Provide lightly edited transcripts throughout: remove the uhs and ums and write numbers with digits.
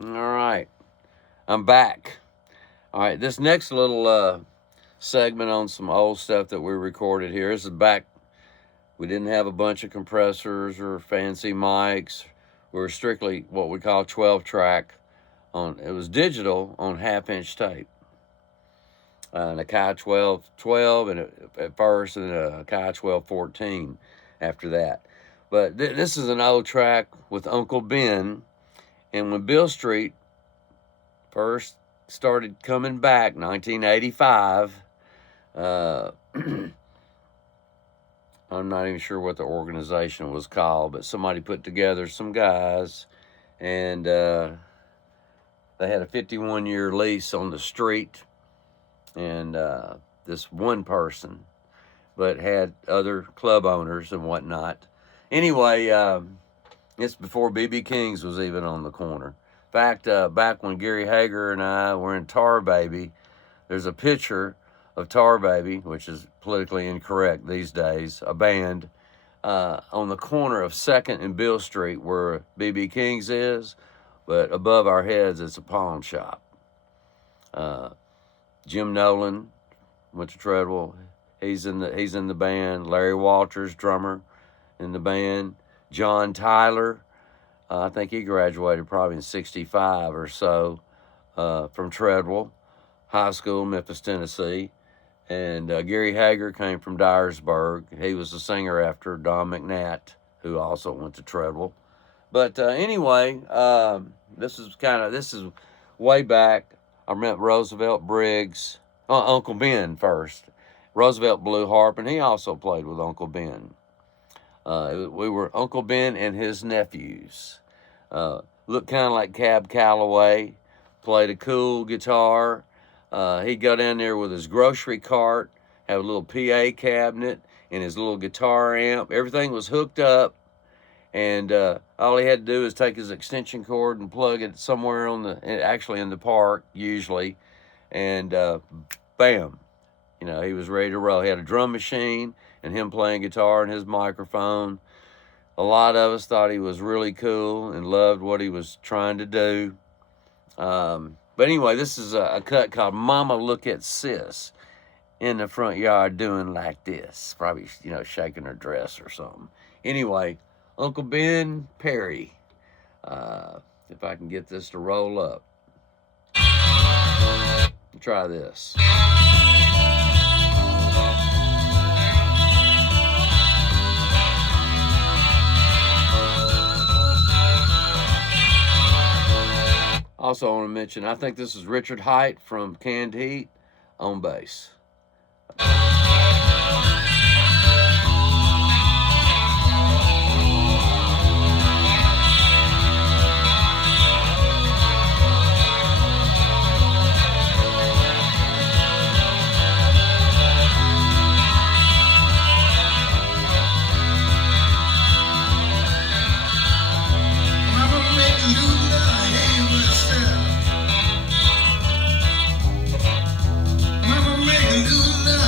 All right, I'm back. All right, this next little segment on some old stuff that we recorded here. This is back. We didn't have a bunch of compressors or fancy mics. We were strictly what we call 12 track. It was digital on half-inch tape. And a Kai 12 and at first, and a Kai 12-14 after that. But this is an old track with Uncle Ben. And when Bill Street first started coming back, 1985, I'm not even sure what the organization was called, but somebody put together some guys, and they had a 51-year lease on the street, and this one person, but had other club owners and whatnot. Anyway, it's before B.B. King's was even on the corner. In fact, back when Gary Hager and I were in Tar Baby, there's a picture of Tar Baby, which is politically incorrect these days, a band, on the corner of 2nd and Bill Street where B.B. King's is, but above our heads it's a pawn shop. Jim Nolan went to Treadwell. He's in the band. Larry Walters, drummer, in the band. John Tyler, I think he graduated probably in 65 or so from Treadwell High School, Memphis, Tennessee. And Gary Hager came from Dyersburg. He was the singer after Don McNatt, who also went to Treadwell. But anyway, this is way back. I met Roosevelt, Briggs, Uncle Ben first. Roosevelt blew harp, and he also played with Uncle Ben. We were Uncle Ben and his nephews. Looked kind of like Cab Calloway. Played a cool guitar. He'd go down there with his grocery cart, have a little PA cabinet, and his little guitar amp. Everything was hooked up, and all he had to do was take his extension cord and plug it somewhere actually in the park, usually, and bam, he was ready to roll. He had a drum machine and him playing guitar and his microphone. A lot of us thought he was really cool and loved what he was trying to do. But anyway, this is a cut called Mama Look at Sis in the front yard doing like this. Probably, shaking her dress or something. Anyway, Uncle Ben Perry. If I can get this to roll up. Try this. Also, I want to mention, I think this is Richard Height from Canned Heat on bass. Mama making do the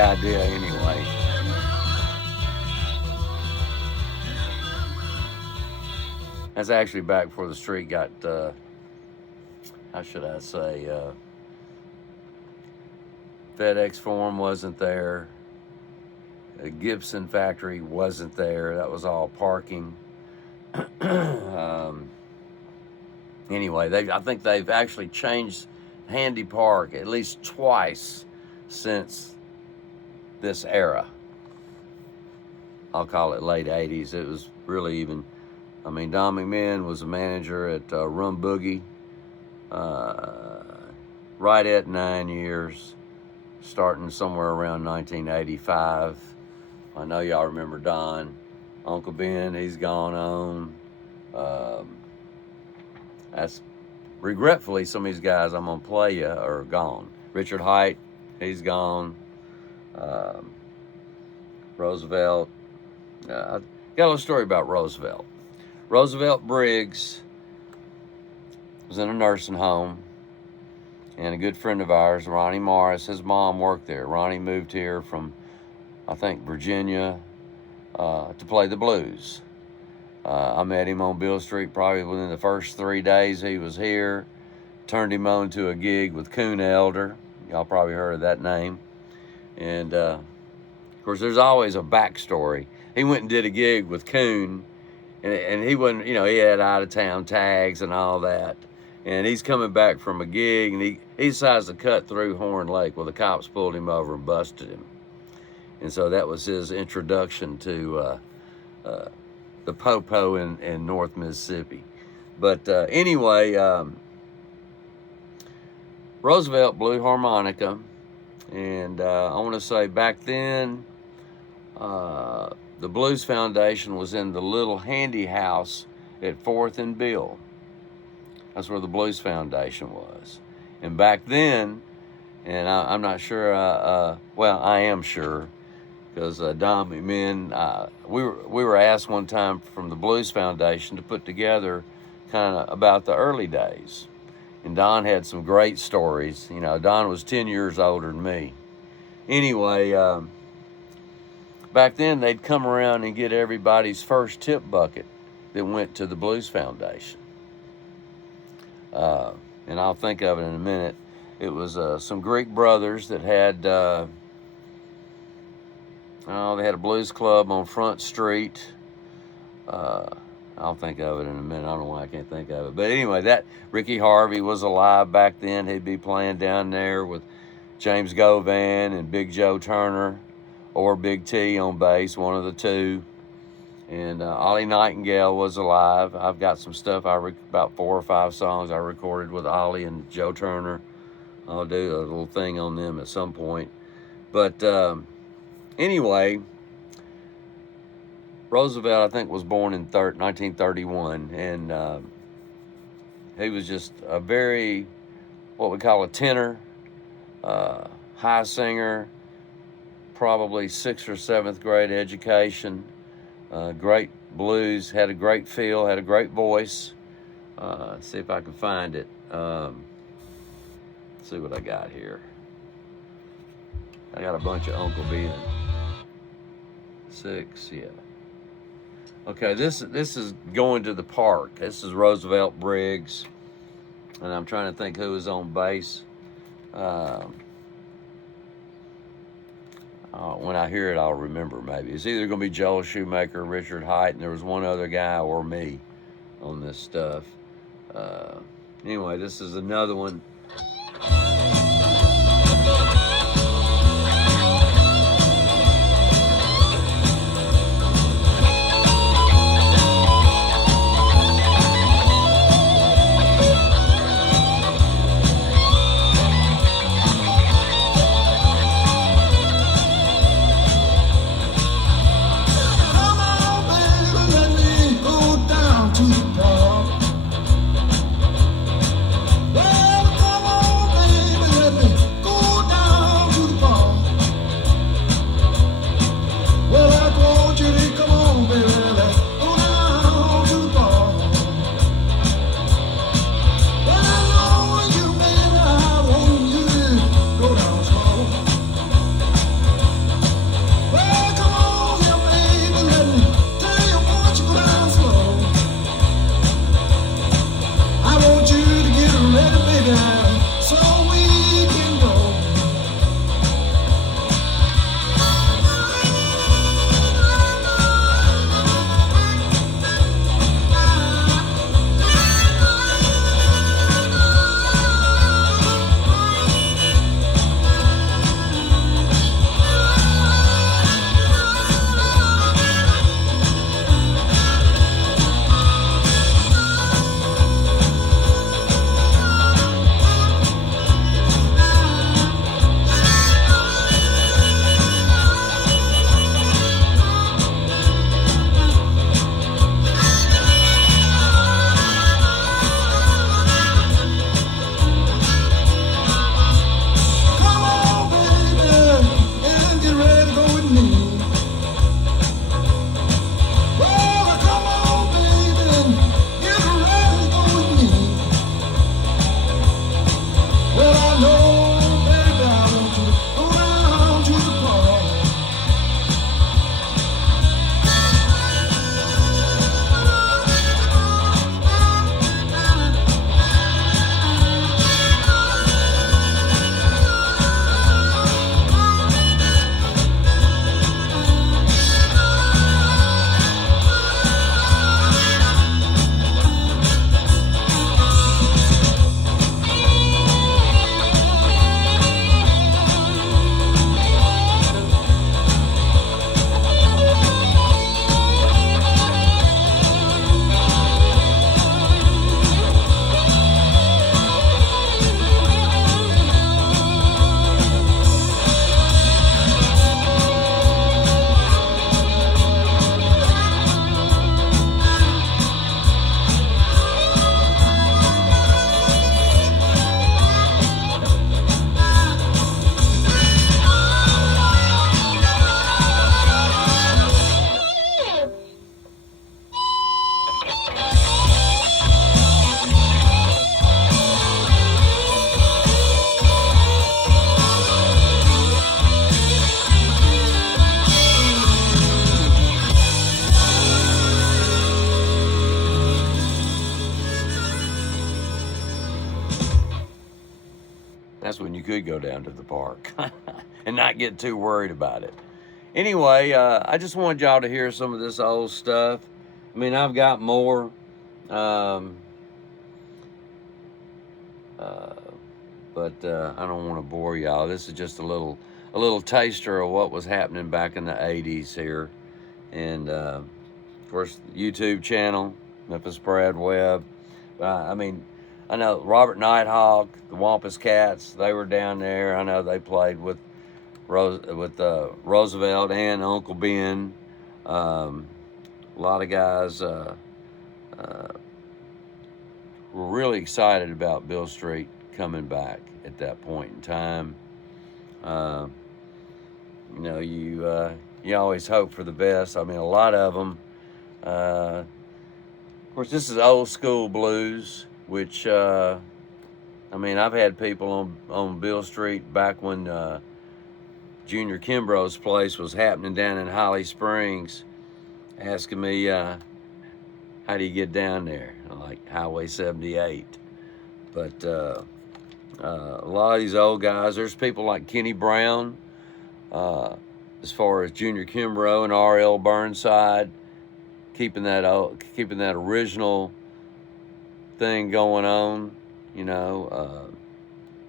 idea anyway. That's actually back before the street got, how should I say, FedEx Forum wasn't there. A Gibson factory wasn't there. That was all parking. Anyway, I think they've actually changed Handy Park at least twice since this era. I'll call it late 80s. It was really even, I mean, Don McMahon was a manager at Rum Boogie right at 9 years, starting somewhere around 1985. I know y'all remember Don. Uncle Ben, he's gone on. That's regretfully, some of these guys I'm gonna play you are gone. Richard Height, he's gone. Roosevelt. I got a little story about Roosevelt. Roosevelt Briggs was in a nursing home, and a good friend of ours, Ronnie Morris, his mom worked there. Ronnie moved here from, I think, Virginia to play the blues. I met him on Bill Street probably within the first 3 days he was here. Turned him on to a gig with Coon Elder. Y'all probably heard of that name. And, of course, there's always a backstory. He went and did a gig with Coon, and he wasn't, you know, he had out-of-town tags and all that. And he's coming back from a gig, and he decides to cut through Horn Lake. Well, the cops pulled him over and busted him. And so that was his introduction to the Popo in North Mississippi. But anyway, Roosevelt blew harmonica. And I want to say back then, the Blues Foundation was in the little handy house at 4th and Bill. That's where the Blues Foundation was. And back then, and I'm not sure, well, I am sure, because Don McMahon, we were asked one time from the Blues Foundation to put together kind of about the early days. And Don had some great stories. You know, Don was 10 years older than me. Anyway, back then they'd come around and get everybody's first tip bucket that went to the Blues Foundation. And I'll think of it in a minute. It was some Greek brothers that had, they had a blues club on Front Street. I'll think of it in a minute. I don't know why I can't think of it. But anyway, that Ricky Harvey was alive back then. He'd be playing down there with James Govan and Big Joe Turner, or Big T on bass, one of the two. And Ollie Nightingale was alive. I've got some stuff, about 4 or 5 songs I recorded with Ollie and Joe Turner. I'll do a little thing on them at some point. But anyway, Roosevelt, I think, was born in 1931, and he was just a very, what we call a tenor, high singer, probably 6th or 7th grade education, great blues, had a great feel, had a great voice. Let's see if I can find it. Let's see what I got here. I got a bunch of Uncle Ben. 6, yeah. Okay, this is Going to the Park. This is Roosevelt Briggs, and I'm trying to think who was on bass. When I hear it, I'll remember maybe. It's either going to be Joel Shoemaker, Richard Height, and there was one other guy, or me on this stuff. Anyway, this is another one. Well, could go down to the park and not get too worried about it. Anyway, I just wanted y'all to hear some of this old stuff. I mean, I've got more. Um, but I don't want to bore y'all. This is just a little taster of what was happening back in the 80s here. And of course, YouTube channel, Memphis Brad Webb. I mean, I know Robert Nighthawk, the Wampus Cats, they were down there. I know they played with Roosevelt and Uncle Ben. A lot of guys were really excited about Bill Street coming back at that point in time. You know, you always hope for the best. I mean, a lot of them. Of course, this is old school blues, which I mean, I've had people on Bill Street back when Junior Kimbrough's place was happening down in Holly Springs, asking me, how do you get down there? I'm like, Highway 78. But a lot of these old guys, there's people like Kenny Brown, as far as Junior Kimbrough and R.L. Burnside, keeping that original thing going on, you know.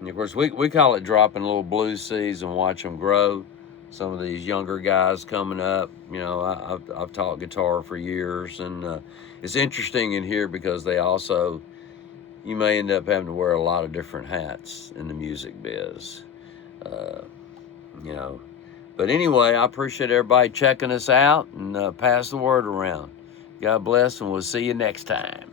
And of course, we call it dropping little blues seeds and watch them grow. Some of these younger guys coming up, you know, I've taught guitar for years, and it's interesting in here because they also, you may end up having to wear a lot of different hats in the music biz, you know. But anyway, I appreciate everybody checking us out, and pass the word around. God bless, and we'll see you next time.